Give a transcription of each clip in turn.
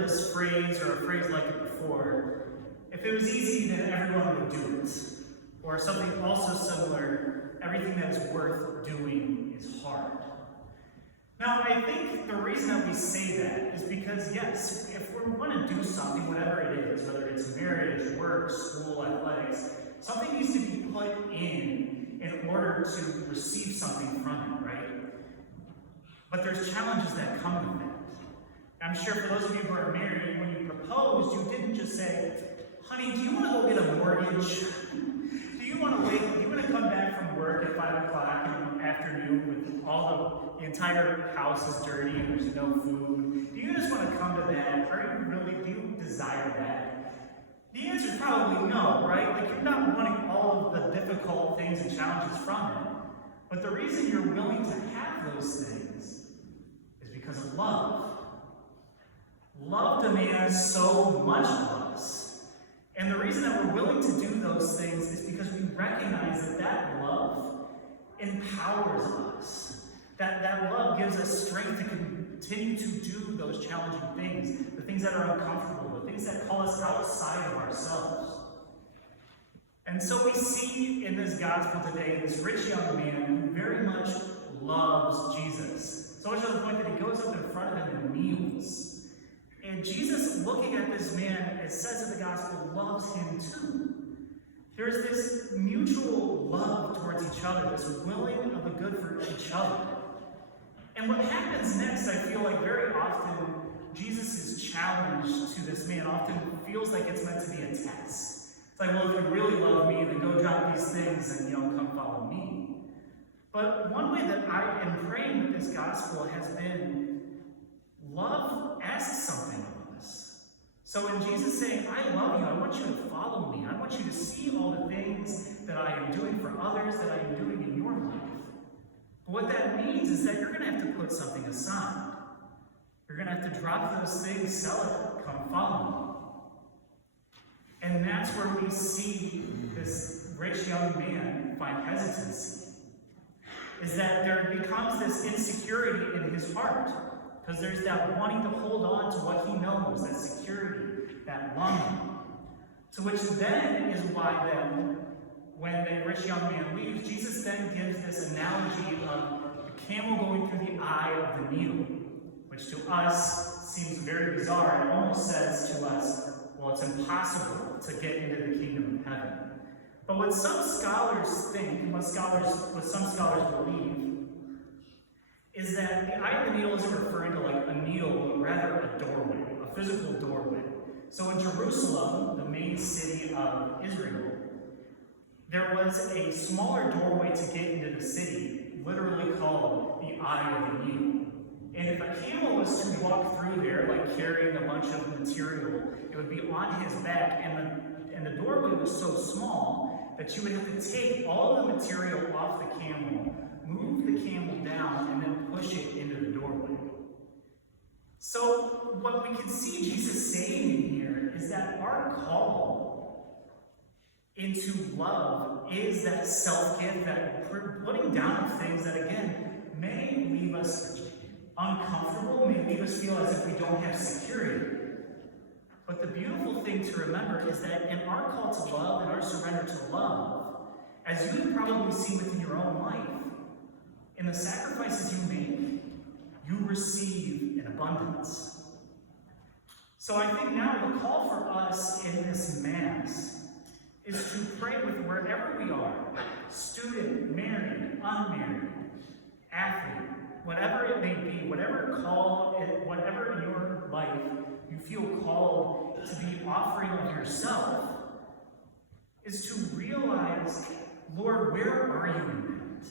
this phrase or a phrase like it before. If it was easy, then everyone would do it. Or something also similar, everything that is worth doing is hard. Now, I think the reason that we say that is because, yes, if we want to do something, whatever it is, whether it's marriage, work, school, athletics, something needs to be put in order to receive something from it, right? But there's challenges that come with it. I'm sure for those of you who are married, when you proposed, you didn't just say, honey, do you want to go get a mortgage? Do you want to come back from work at 5 o'clock in the afternoon with all the entire house is dirty and there's no food? Do you just want to come to that? Do you desire that? The answer is probably no, right? Like, you're not wanting all of the difficult things and challenges from it. But the reason you're willing to have those things is because of love. Love demands so much of us. And the reason that we're willing to do those things is because we recognize that that love empowers us. That love gives us strength to continue to do those challenging things, the things that are uncomfortable, the things that call us outside of ourselves. And so we see in this gospel today this rich young man who very much loves Jesus. So much to the point that he goes up in front of him and kneels. And Jesus, looking at this man, it says in the gospel, loves him too. There's this mutual love towards each other, this willing of the good for each other. And what happens next, I feel like very often, Jesus' challenge to this man often feels like it's meant to be a test. It's like, well, if you really love me, then go drop these things and, come follow me. But one way that I am praying with this gospel has been, love asks something of us. So in Jesus saying, I love you, I want you to follow me. I want you to see all the things that I am doing for others, that I am doing in your life. But what that means is that you're going to have to put something aside. You're going to have to drop those things, sell it, come follow me. And that's where we see this rich young man find hesitancy. Is that there becomes this insecurity in his heart. Because there's that wanting to hold on to what he knows, that security, that longing. To which then is why then, when the rich young man leaves, Jesus then gives this analogy of the camel going through the eye of the needle, which to us seems very bizarre. It almost says to us, well, it's impossible to get into the kingdom of heaven. But what some scholars think, and what some scholars believe, is that the eye of the needle isn't referring to like a needle, but rather a doorway, a physical doorway. So in Jerusalem, the main city of Israel, there was a smaller doorway to get into the city, literally called the eye of the needle. And if a camel was to walk through there, like carrying a bunch of material, it would be on his back, and the doorway was so small that you would have to take all the material off the camel, move the camel down, and then push it into the doorway. So what we can see Jesus saying here is that our call into love is that self-gift, that putting down of things that, again, may leave us uncomfortable, may leave us feel as if we don't have security. But the beautiful thing to remember is that in our call to love and our surrender to love, as you have probably seen within your own life, in the sacrifices you make, you receive in abundance. So I think now the call for us in this Mass is to pray with wherever we are, student, married, unmarried, athlete, whatever it may be, whatever in your life you feel called to be offering of yourself, is to realize, Lord, where are you in that?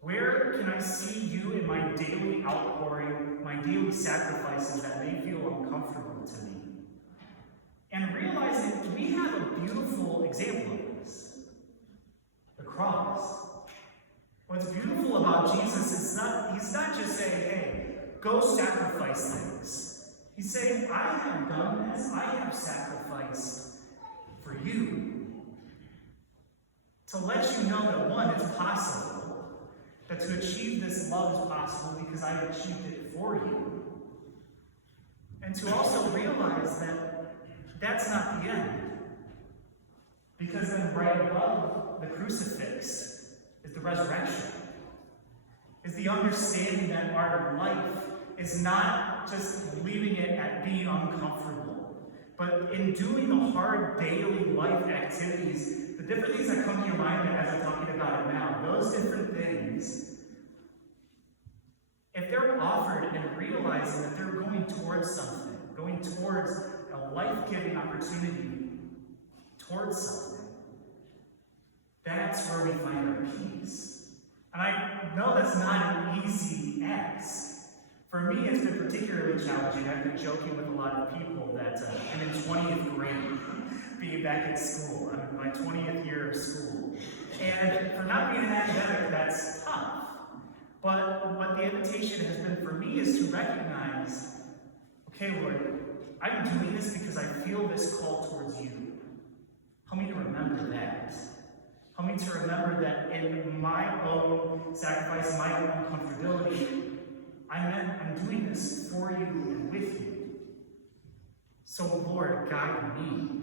Where can I see you in my daily outpouring, my daily sacrifices that may feel uncomfortable to me? And realize that we have a beautiful example of this. The cross. What's beautiful about Jesus is he's not just saying, hey, go sacrifice things. He's saying, I have done this, I have sacrificed for you. To let you know that one, it's possible, that to achieve this love is possible because I've achieved it for you. And to also realize that that's not the end. Because then right above the crucifix is the resurrection. Is the understanding that our life is not just leaving it at being uncomfortable, but in doing the hard daily life activities, the different things that come to your mind as I'm talking about it now, those different things, if they're offered and realizing that they're going towards something, going towards a life-giving opportunity, towards something, that's where we find our peace. And I know that's not an easy ask. For me, it's been particularly challenging. I've been joking with a lot of people that I'm in 20th grade, being back at school. I'm in my 20th year of school. And for not being an academic, that's tough. But what the invitation has been for me is to recognize, okay, Lord, I'm doing this because I feel this call towards you. Help me to remember that. Help me to remember that in my own sacrifice, my own comfortability, I'm doing this for you and with you. So, Lord, guide me.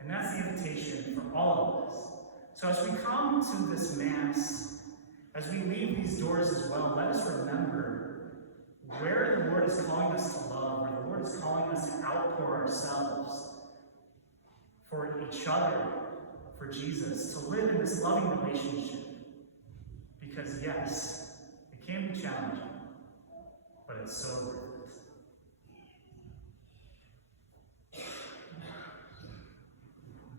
And that's the invitation for all of us. So as we come to this Mass, as we leave these doors as well, let us remember where the Lord is calling us to love, where the Lord is calling us to outpour ourselves for each other, for Jesus, to live in this loving relationship. Because yes, it can be challenging, but it's so worth it.